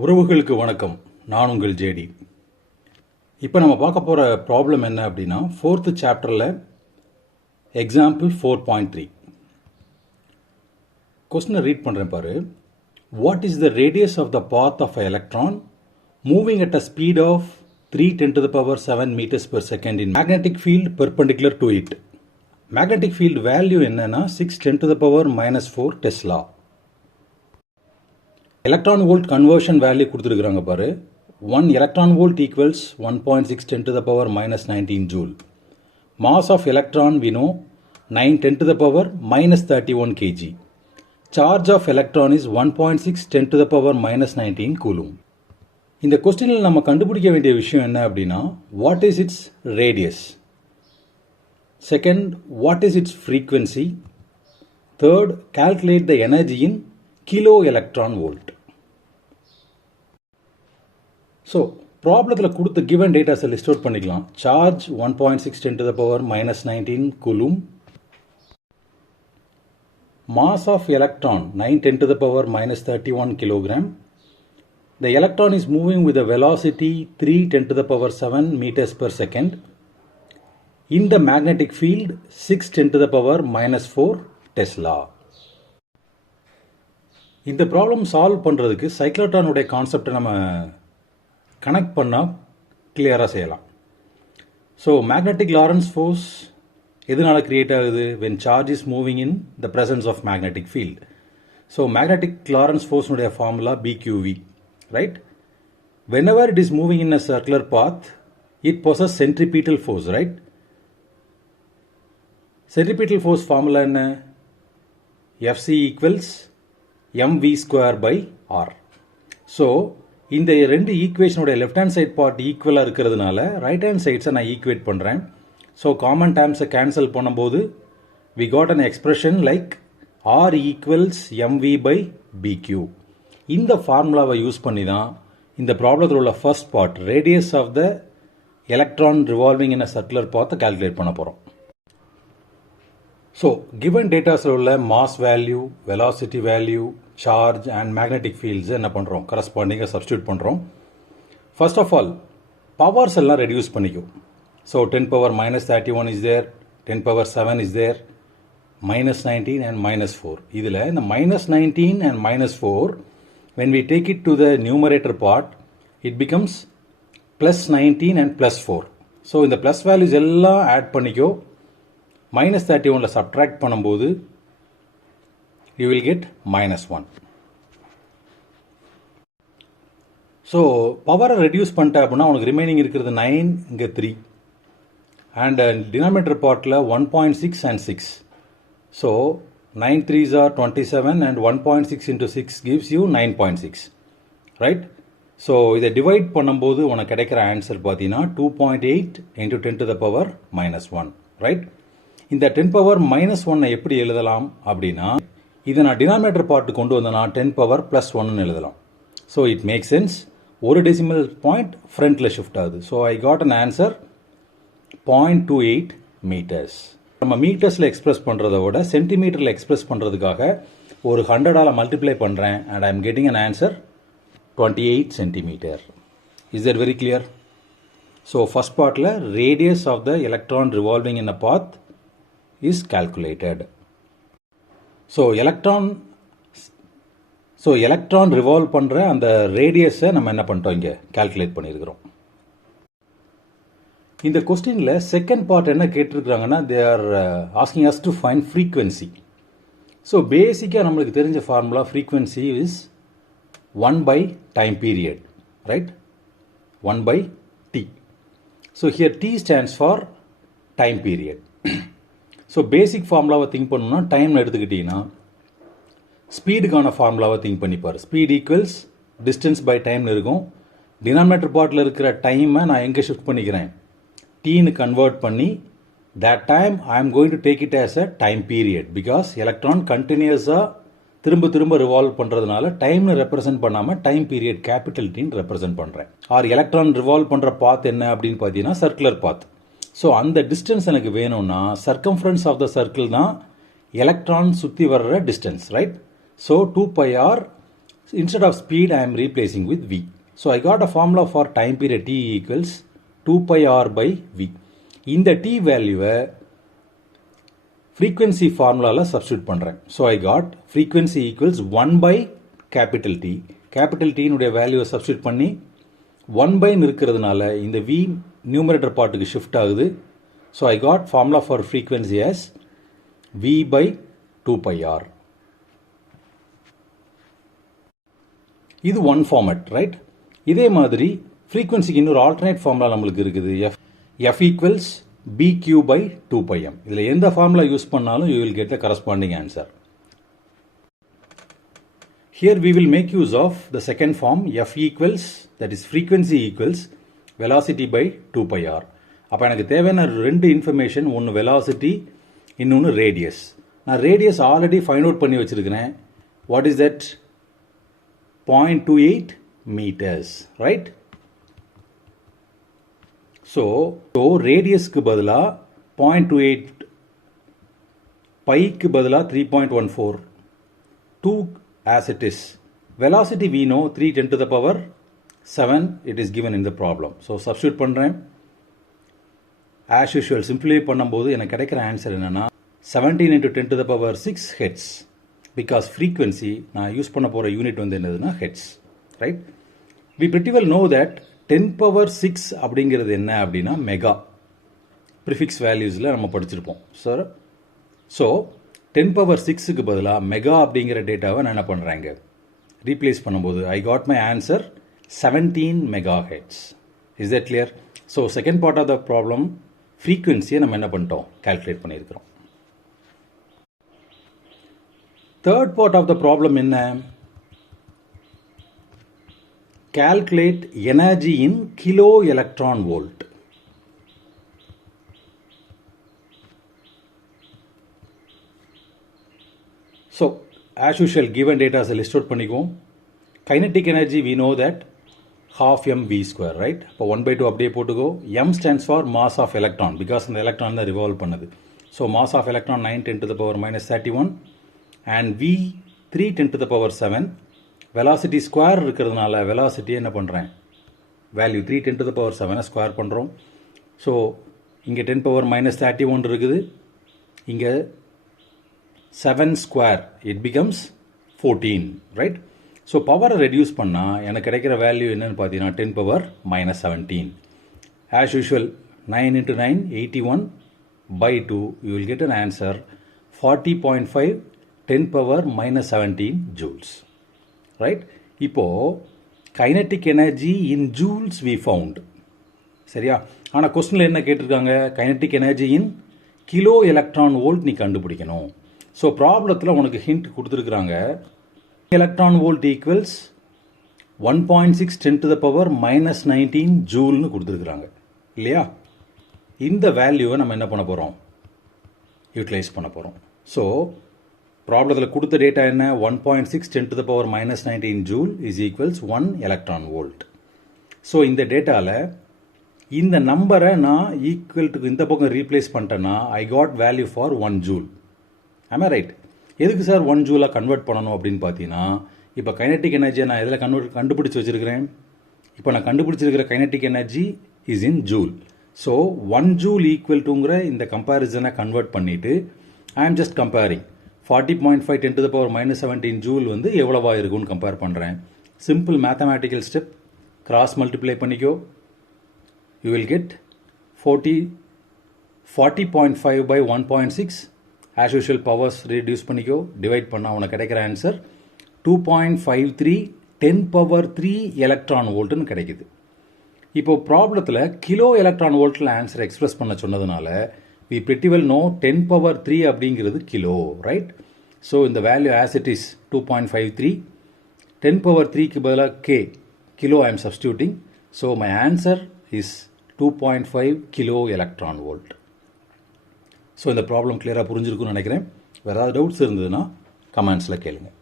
உறவுகளுக்கு வணக்கம். நான் உங்கள் ஜேடி. இப்போ நம்ம பார்க்க போகிற ப்ராப்ளம் என்ன அப்படின்னா, 4th சாப்டரில் எக்ஸாம்பிள் 4.3. கொஸ்டினை ரீட் பண்ணுறேன் பாரு. What is the radius of the path of a electron moving at a speed of 3×7 meters per second in magnetic field perpendicular to it? Magnetic field value என்னன்னா 6×4 tesla. Electron volt conversion value கொடுத்துருக்குறாங்க பாரு. 1 electron volt equals 1.6 10⁻⁻19 joule. Mass of electron we know 9 10⁻⁻31 kg. Charge of electron is 1.6 10⁻⁻19 coulomb. இந்த கொஸ்டினில் நம்ம கண்டுபிடிக்க வேண்டிய விஷயம் என்ன அப்படின்னா, what is its radius, second what is its frequency, third calculate the energy in kilo electron volt. So ப்ராப்ளத்தில் கொடுத்த கிவன் டேட்டாஸை லிஸ்ட் அவுட் பண்ணிக்கலாம். Charge 1.6 10⁻⁻19 coulomb. Mass of electron 9 10⁻⁻31 kilogram. The electron is moving with a velocity 3 10⁻7 meters per second. In the magnetic field 6 10⁻⁻4 Tesla. இந்த problem solve பண்ணுறதுக்கு சைக்ளோட்ரானுடைய கான்செப்டை நம்ம connect பண்ணால் கிளியராக செய்யலாம். ஸோ மேக்னெட்டிக் லாரன்ஸ் ஃபோர்ஸ் எதனால கிரியேட் ஆகுது? when charge is moving in the presence of magnetic field. So magnetic Lorentz ஃபோர்ஸ்னுடைய formula BQV, right? Whenever it is moving in a circular path, it possesses centripetal force, right? Centripetal force formula என்ன? Fc equals mv square by r. So இந்த ரெண்டு ஈக்குவேஷனுடைய left hand side part ஈக்குவலாக இருக்கிறதுனால right hand சைட்ஸை நான் equate பண்ணுறேன். So common டேர்ம்ஸை கேன்சல் பண்ணும்போது we got an expression like r equals m v by b q. இந்த ஃபார்முலாவை யூஸ் பண்ணி தான் இந்த ப்ராப்ளத்தில் உள்ள first part radius of the electron revolving in a circular பாத்தை கால்குலேட் பண்ண போகிறோம். ஸோ கிவன் டேட்டாஸில் உள்ள mass value, velocity value, charge and magnetic fields என்ன பண்ணுறோம், கரஸ்பாண்டிங்காக சப்ஸ்டியூட் பண்ணுறோம். ஃபர்ஸ்ட் ஆஃப் ஆல் பவர்ஸ் எல்லாம் ரெடியூஸ் பண்ணிக்கும். So 10⁻⁻31 is there, 10⁻7 is there, -19 and -4. இதில் இந்த -19 and -4 when we take it to the numerator part it becomes +19 and +4. So இந்த plus values எல்லாம் ஆட் பண்ணிக்கோ. -31 சப்ட்ராக்ட் பண்ணும்போது you will get -1. ஸோ பவரை reduce பண்ணிட்ட அப்படின்னா உனக்கு ரிமைனிங் இருக்கிறது 9, இங்கே 3 அண்ட் டினாமினேட்டர் பார்ட்டில் 1.6 and 6. So 9 3s are 27 and 1.6 into 6 gives you 9.6, right? So இதை டிவைட் பண்ணும்போது உனக்கு கிடைக்கிற ஆன்சர் பார்த்தீங்கன்னா 2.8 into 10⁻⁻1, ரைட்? இந்த 10⁻⁻1 எப்படி எழுதலாம் அப்படின்னா, இதை நான் டினாமினேட்டர் பார்ட்டு கொண்டு வந்தேன்னா 10⁻+1 எழுதலாம். So it make sense. ஒரு டெசிமல் பாயிண்ட் ஃப்ரண்ட்டில் ஷிஃப்ட் ஆகுது. So I got an answer 0.28 meters. நம்ம மீட்டர்ஸில் எக்ஸ்பிரஸ் பண்ணுறத விட சென்டிமீட்டரில் எக்ஸ்பிரஸ் பண்ணுறதுக்காக ஒரு 100ஆல் மல்டிப்ளை பண்ணுறேன் and I am getting an answer 28 centimeter. Is that very clear? So first பார்ட்டில் radius of the electron revolving in a path is calculated. So electron revolve பண்ணுற அந்த ரேடியஸை நம்ம என்ன பண்ணிட்டோம், இங்கே கால்குலேட் பண்ணியிருக்கிறோம். இந்த கொஸ்டினில் செகண்ட் பார்ட் என்ன கேட்டிருக்கிறாங்கன்னா, they are asking us to find frequency. So பேசிக்காக நம்மளுக்கு தெரிஞ்ச formula frequency is 1/time period, right? 1/t. So here t stands for time period. So basic ஃபார்முலாவை திங்க் பண்ணணும்னா டைம் எடுத்துக்கிட்டிங்கன்னா ஸ்பீடுக்கான ஃபார்முலாவை திங்க் பண்ணிப்பார். ஸ்பீட் ஈக்குவல்ஸ் டிஸ்டன்ஸ் பை டைம்னு இருக்கும். டினாமினேட்டர் பார்ட்டில் இருக்கிற டைமை நான் எங்கே ஷிஃப்ட் பண்ணிக்கிறேன், டீன்னு கன்வெர்ட் பண்ணி that time I am going to take it as a time period. Because electron கண்டினியூஸாக திரும்ப திரும்ப ரிவால்வ் பண்ணுறதுனால டைம்னு ரெப்ரசென்ட் பண்ணாமல் டைம் பீரியட் கேபிட்டல் டீன்னு ரெப்ரசென்ட் பண்ணுறேன். ஆர் எலக்ட்ரான் ரிவால்வ் பண்ணுற பாத் என்ன அப்படின்னு பார்த்தீங்கன்னா சர்க்குலர் பாத். ஸோ அந்த டிஸ்டன்ஸ் எனக்கு வேணும்னா சர்க்கம்ஃபரன்ஸ் ஆஃப் த சர்க்கிள் தான் எலக்ட்ரான் சுற்றி வர்ற distance, right? So 2πr instead of speed I am replacing with v. So I got a formula for time period t equals 2 pi r by v. இந்த t value frequency formula substitute பண்றேன். So I got frequency equals 1 by capital T. Capital T னுடைய value substitute பண்ணி 1 by இருக்கிறதுனால இந்த v numerator பார்ட்டுக்கு shift ஆகுது. So I got formula for frequency as v by 2 pi r. இது one format, right? இதே மாதிரி frequency இன்னொரு alternate formula நம்மளுக்கு இருக்குது. f equals bq by 2 pi m. இதில் எந்த formula யூஸ் பண்ணாலும் you will get the corresponding answer. Here we will make use of the second form f equals, that is frequency equals velocity by 2 pi r. அப்போ எனக்கு தேவையான ரெண்டு information, ஒன்று velocity, இன்னொன்று radius. நான் ரேடியஸ் ஆல்ரெடி ஃபைண்ட் அவுட் பண்ணி வச்சுருக்கிறேன். What is that? 0.28 meters, right? So ரேடியஸ்க்கு பதிலாக 0.28, பைக்கு பதிலாக 3.14, 2 as it is. Velocity we know 3 10 to the power 7, it is given in the problem. So substitute பண்ணுறேன். As usual simplify பண்ணும்போது எனக்கு கிடைக்கிற answer என்னன்னா 17 into 10 to the power 6 hertz. Because frequency நான் use பண்ண போகிற யூனிட் வந்து என்னதுன்னா hertz, right? We pretty well know that 10 power 6 அப்படிங்கிறது என்ன அப்படின்னா மெகா. ப்ரிஃபிக்ஸ் வேல்யூஸில் நம்ம படிச்சிருப்போம் சார். ஸோ 10 power 6க்கு பதிலாக மெகா அப்படிங்கிற டேட்டாவை நான் என்ன பண்ணுறேங்க ரீப்ளேஸ் பண்ணும்போது I got my answer 17 mega hertz. Is that clear? So second part of the problem ஃப்ரீக்வன்சியை நம்ம என்ன பண்ணிட்டோம், கால்குலேட் பண்ணியிருக்கிறோம். Third part of the problem என்ன? Calculate energy in kilo electron volt. So, as usual, given data as a list out பண்ணிக்குவோம். Kinetic energy, we know that half mv square, right? இப்போ 1/2 அப்படியே போட்டுக்கோ. m stands for mass of electron, because இந்த electron தான் revolve பண்ணுது. So, mass of electron 9 10 to the power minus 31 and v 3 10 to the power 7. Velocity square இருக்கிறதுனால velocity என்ன பண்ணுறேன், value 3 10 to the power 7 square பண்ணுறோம். ஸோ இங்கே 10 power minus 31 இருக்குது, இங்கே 7 square, it becomes 14, right? So பவரை ரெடியூஸ் பண்ணால் எனக்கு கிடைக்கிற வேல்யூ என்னன்னு பார்த்தீங்கன்னா 10 power minus 17. As usual, 9 into 9, 81 by 2, you will get an answer 40.5 10 power minus 17 joules, right? இப்போ kinetic energy in joules we found. சரியா? ஆனால் கொஸ்டினில் என்ன கேட்டிருக்காங்க, kinetic energy in kilo electron volt நீ கண்டுபிடிக்கணும். ஸோ ப்ராப்ளத்தில் உனக்கு ஹிண்ட் கொடுத்துருக்குறாங்க. Electron volt equals 1.6 10 to the power minus 19 ஜூல்னு கொடுத்துருக்குறாங்க இல்லையா? இந்த வேல்யூவை நம்ம என்ன பண்ண போகிறோம், யூட்டிலைஸ் பண்ண போகிறோம். ஸோ ப்ராப்ளத்தில் கொடுத்த டேட்டா என்ன, 1.6 10 to the power minus 19 joule is equals 1 electron volt. So இந்த டேட்டாவில் இந்த நம்பரை நான் ஈக்குவல் டு இந்த பக்கம் ரீப்ளேஸ் பண்ணிட்டேன்னா I got value for 1 joule. ஆமா ரைட்? எதுக்கு சார் 1 ஜூலாக கன்வெர்ட் பண்ணணும் அப்படின்னு பார்த்தீங்கன்னா, இப்போ கைனட்டிக் எனர்ஜியை நான் எதில் கண்டுபிடிச்சி வச்சுருக்கிறேன், இப்போ நான் கண்டுபிடிச்சிருக்கிற kinetic energy is in joule. So 1 joule equal டுங்கிற இந்த கம்பேரிசனை கன்வெர்ட் பண்ணிவிட்டு I am just comparing 40.5 10 to the power minus 17 joule வந்து எவ்வளவா இருக்குன்னு கம்பேர் பண்ணுறேன். Simple mathematical step, cross multiply பண்ணிக்கோ. You will get 40.5 by 1.6. as usual powers reduce பண்ணிக்கோ, டிவைட் பண்ணால் உனக்கு கிடைக்கிற ஆன்சர் 2.53 10 power 3 எலக்ட்ரான் வோல்ட்னு கிடைக்குது. இப்போ ப்ராப்ளத்தில் கிலோ எலக்ட்ரான் வோல்ட்டில் ஆன்சர் எக்ஸ்பிரஸ் பண்ண சொன்னதுனால we pretty well know 10 power 3 அப்படிங்கிறது கிலோ, ரைட்? ஸோ இந்த value as it is 2.53. 10 power 3க்கு பதிலாக kilo I am substituting. So my answer is 2.5 kilo electron volt. So இந்த ப்ராப்ளம் கிளியராக புரிஞ்சிருக்குன்னு நினைக்கிறேன். வேறு ஏதாவது டவுட்ஸ் இருந்ததுன்னா கமெண்ட்ஸில் கேளுங்கள்.